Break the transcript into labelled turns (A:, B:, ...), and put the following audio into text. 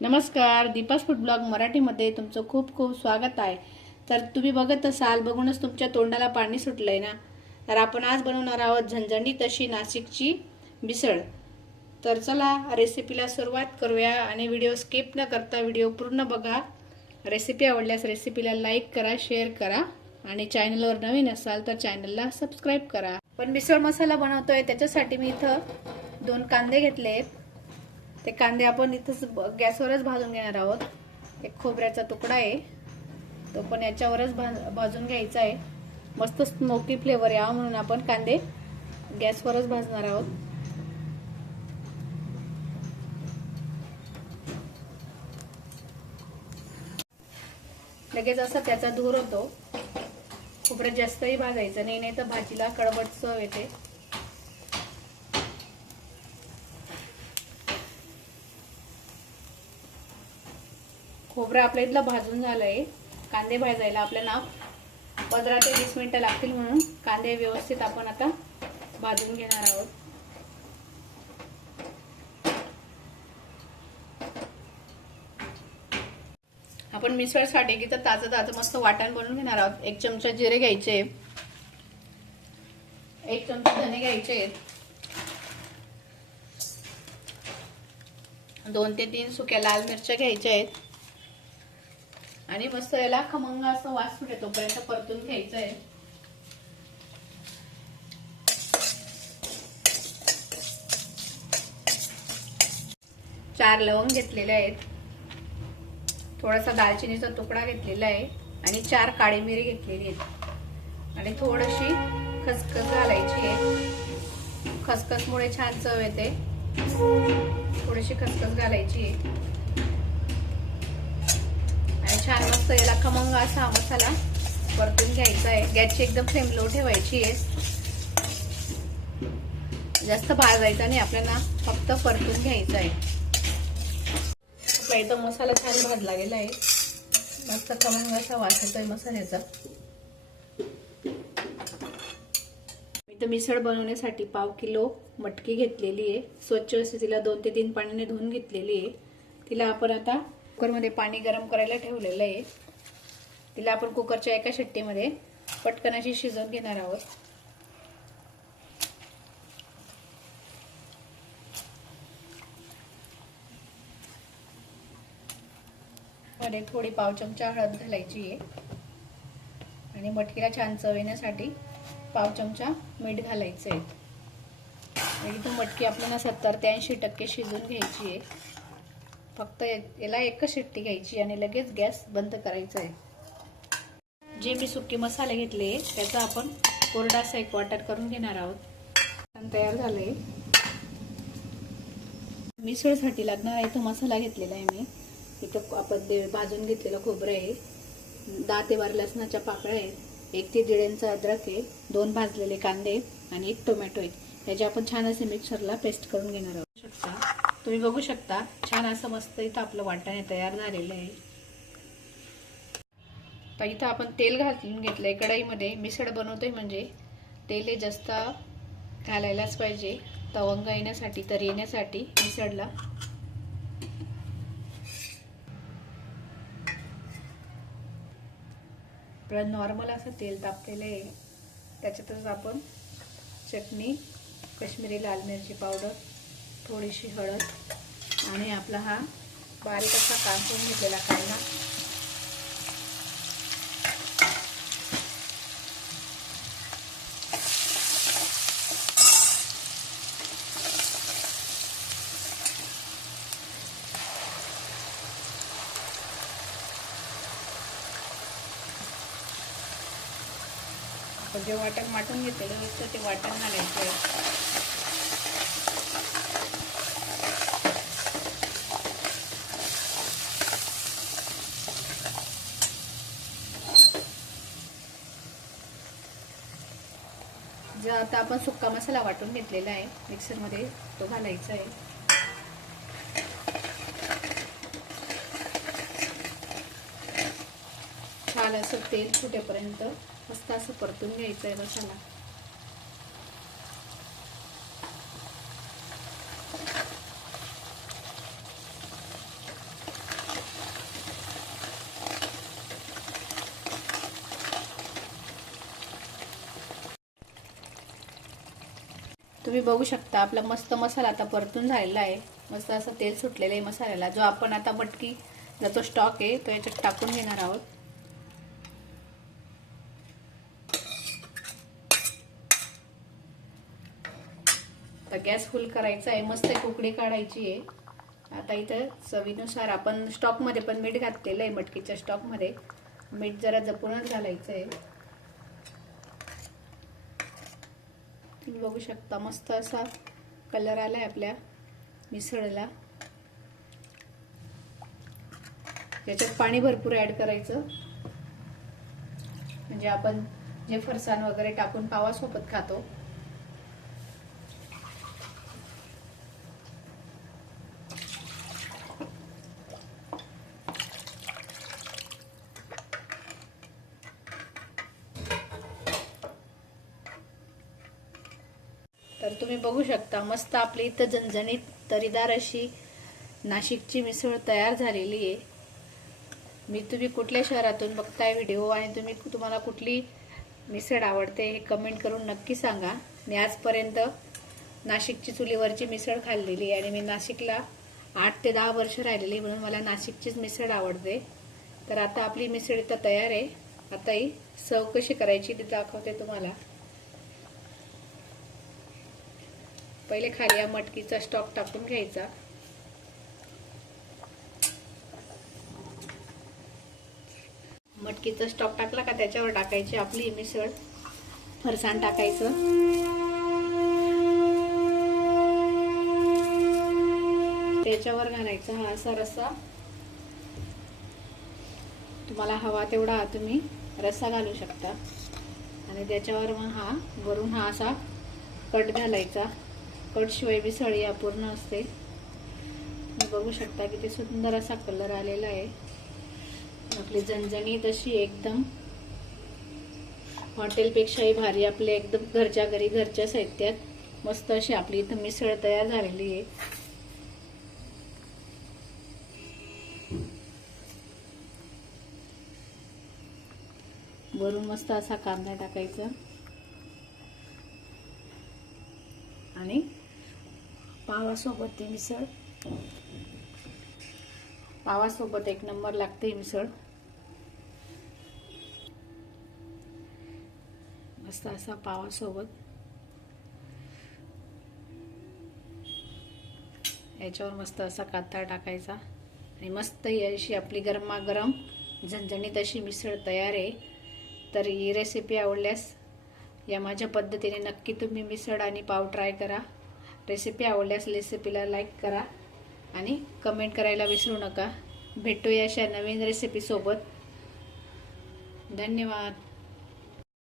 A: नमस्कार Deepa's food blog मराठीमध्ये तुमचं खूप खूप स्वागत आहे. तर तुम्ही बघत असाल बघूनच तुमच्या तोंडाला पाणी सुटलं आहे ना? तर आपण आज बनवणार आहोत झणझणीत अशी नाशिकची मिसळ. तर चला रेसिपीला सुरुवात करूया आणि व्हिडिओ स्किप न करता व्हिडिओ पूर्ण बघा. रेसिपी आवडल्यास रेसिपीला लाईक करा शेअर करा आणि चॅनलवर नवीन असाल तर चॅनलला सबस्क्राईब करा. पण मिसळ मसाला बनवतोय त्याच्यासाठी मी इथं दोन कांदे घेतले आहेत ते कांदे आपण इथंच गॅसवरच भाजून घेणार आहोत. एक खोबऱ्याचा तुकडा आहे. तो पण याच्यावरच भाज- भाजून घ्यायचा आहे. मस्त स्मोकी फ्लेवर यावा म्हणून आपण कांदे गॅसवरच भाजणार आहोत. लगेच असा त्याचा धूर होतो. खोबरं जास्तही भाजायचं नाही नाही तर भाजीला कडवट चव येते. खोबरं आपल्या इथलं भाजून झालंय. कांदे भाजायला आपल्याला पंधरा ते वीस मिनटं लागतील म्हणून. कांदे व्यवस्थित आपण आता भाजून घेणार आहोत. आपण मिसळसाठी की तर ताजं ताजं मस्त वाटण बनवून घेणार आहोत. एक चमचा जिरे घ्यायचे. एक चमचा धने घ्यायचे. दोन ते तीन सुक्या लाल मिरच्या घ्यायच्या आहेत. आणि मस्त याला खमंग असं वास सुटे तोपर्यंत परतून घ्यायचं आहे चार लवंग घेतलेले आहेत. थोडासा दालचिनीचा तुकडा घेतलेला आहे आणि चार काळी मिरी घेतलेली आहेत. आणि थोडीशी खसखस घालायची आहे. खसखसमुळे छान चव येते. थोडीशी खसखस घालायची आहे. छान मस्त याला खमंग असा मसाला परतून घ्यायचा आहे. गॅसची एकदम फ्लेम लो ठेवायची आहे. जास्त भाजायचा नाही आपल्याला फक्त परतून घ्यायचा आहे. आपला इथं मसाला छान भाजला गेला आहे. मस्त खमंग असा वास येतोय मसाल्याचा. इथं मिसळ बनवण्यासाठी पाव किलो मटकी घेतलेली आहे. स्वच्छ अशी तिला दोन ते तीन पाण्याने धुवून घेतलेली आहे. तिला आपण आता कुकरमध्ये पाणी गरम करायला ठेवलेलं आहे. तिला आपण कुकरच्या एका शिट्टीमध्ये पटकन अशी शिजवून घेणार आहोत. मध्ये थोडी पाव चमचा हळद घालायची आहे. आणि मटकीला छान चव येण्यासाठी पाव चमचा मीठ घालायचं आहे. आणि इथं मटकी आपल्याला सत्तर ते ऐंशी टक्के शिजून घ्यायची आहे. फक्त याला एकच शिट्टी घ्यायची आणि लगेच गॅस बंद करायचा आहे जे मी सुके मसाले घेतले त्याचा आपण कोरडासा एक वाटर करून घेणार आहोत. छान तयार झालंय. मिसळसाठी लागणारा इथं मसाला घेतलेला आहे मी. इथं आपण ते भाजून घेतलेलं खोबरं आहे. दहा ते बारा लसणाच्या पाकळ्या आहेत. एक ते दीड इंच अद्रक आहे. दोन भाजलेले कांदे आणि एक टोमॅटो आहे याचे आपण छान असे मिक्सरला पेस्ट करून घेणार आहोत. तुम्ही बघू शकता. छान असं मस्त इथं आपलं वाटाणे तयार झालेलं आहे. तर इथं आपण तेल घालून घेतलंय. कढाईमध्ये मिसळ बनवतोय म्हणजे तेल हे जास्त घालायलाच पाहिजे. तवंग येण्यासाठी तर येण्यासाठी मिसळला. आपलं नॉर्मल असं तेल तापलेलं आहे. त्याच्यातच आपण चटणी कश्मीरी लाल मिरची पावडर थोडीशी हळद आणि आपला हा बारीक असा कापून घेतलेला कांदा. आपण जे वाटण वाटून घेतलेलं होतं ते वाटण घालायचं आता आपण सुक्का मसाला वाटून घेतलेला आहे. मिक्सरमध्ये तो घालायचा आहे. छान असं तेल सुटेपर्यंत मस्त असं परतून घ्यायचं आहे मसाला. तुम्ही बघू शकता आपला मस्त मसाला आता परतून झालेला आहे. मस्त असं तेल सुटलेलं आहे मसाल्याला. जो आपण आता मटकी जो स्टॉक आहे तो याच्यात टाकून घेणार आहोत. तर गॅस फुल करायचा आहे मस्त कुकडी काढायची आहे. आता इथं चवीनुसार आपण स्टॉकमध्ये पण मीठ घातलेलं आहे मटकीच्या स्टॉकमध्ये मीठ जरा जपूनच घालायचं आहे. तुम्ही बघू शकता. मस्त असा कलर आलाय आपल्या मिसळला. याच्यात पाणी भरपूर ऍड करायचं. म्हणजे आपण जे फरसाण वगैरे टाकून पावासोबत खातो. तर तुम्ही बघू शकता मस्त आपली इथं झणझणीत तरीदार अशी नाशिकची मिसळ तयार झालेली आहे. मी तुम्ही कुठल्या शहरातून बघताय व्हिडिओ आणि तुम्ही तुम्हाला कुठली मिसळ आवडते हे कमेंट करून नक्की सांगा. मी आजपर्यंत नाशिकची चुलीवरची मिसळ खाल्लेली आहे आणि मी नाशिकला आठ ते दहा वर्ष राहिलेली म्हणून मला नाशिकचीच मिसळ आवडते. तर आता आपली मिसळ इथं तयार आहे. आता ही सर्व कशी करायची ती दाखवते तुम्हाला. पहिले खाली या मटकीचा स्टॉक टाकून घ्यायचा. मटकीचा स्टॉक टाकला का त्याच्यावर टाकायची आपली मिसळ. फरसाण टाकायचं. त्याच्यावर घालायचा हा असा रस्सा. तुम्हाला हवा तेवढा तुम्ही रस्सा घालू शकता. आणि त्याच्यावर मग हा वरून हा असा कट घालायचा. कटशिवाय बी या अपूर्ण असते. तुम्ही बघू शकता किती सुंदर असा कलर आलेला आहे. आपली जणजणी तशी एकदम हॉटेलपेक्षाही भारी आपले एकदम घरच्या घरी घरच्या साहित्यात मस्त अशी आपली इथं मिसळ तयार झालेली आहे. वरून मस्त असा कांदा टाकायचा. आणि पावासोबत ती मिसळ. पावासोबत एक नंबर लागते मिसळ. मस्त असा पावासोबत. याच्यावर मस्त असा कांदा टाकायचा. आणि मस्त याशी अशी आपली गरमागरम झणझणीत अशी मिसळ तयार आहे. तर ही रेसिपी आवडल्यास या माझ्या पद्धतीने नक्की तुम्ही मिसळ आणि पाव ट्राय करा. रेसिपी आवडल्यास रेसिपीला लाईक करा आणि कमेंट करायला विसरू नका. भेटूया अशा नवीन रेसिपीसोबत धन्यवाद.